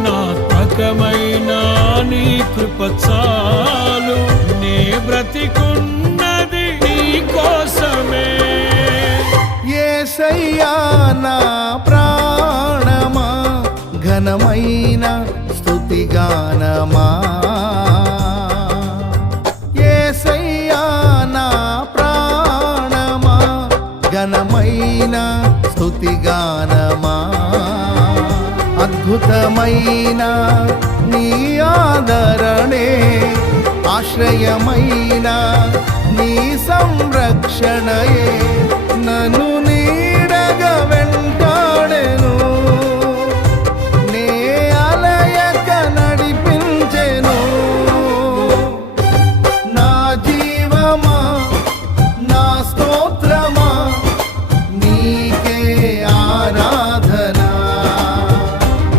రక్షణాత్మకమైన నీ కృప చాలు. నే బ్రతికున్నది నీ కోసమే. యేసయ్యా నా ప్రాణమా, ఘనమైన స్తుతిగానమా. యేసయ్యా నా ప్రాణమా, ఘనమైన స్తుతిగానమా. అద్భుతమైన నీ ఆదరణే, ఆశ్రయమైన నీ సంరక్షణయే నన్ను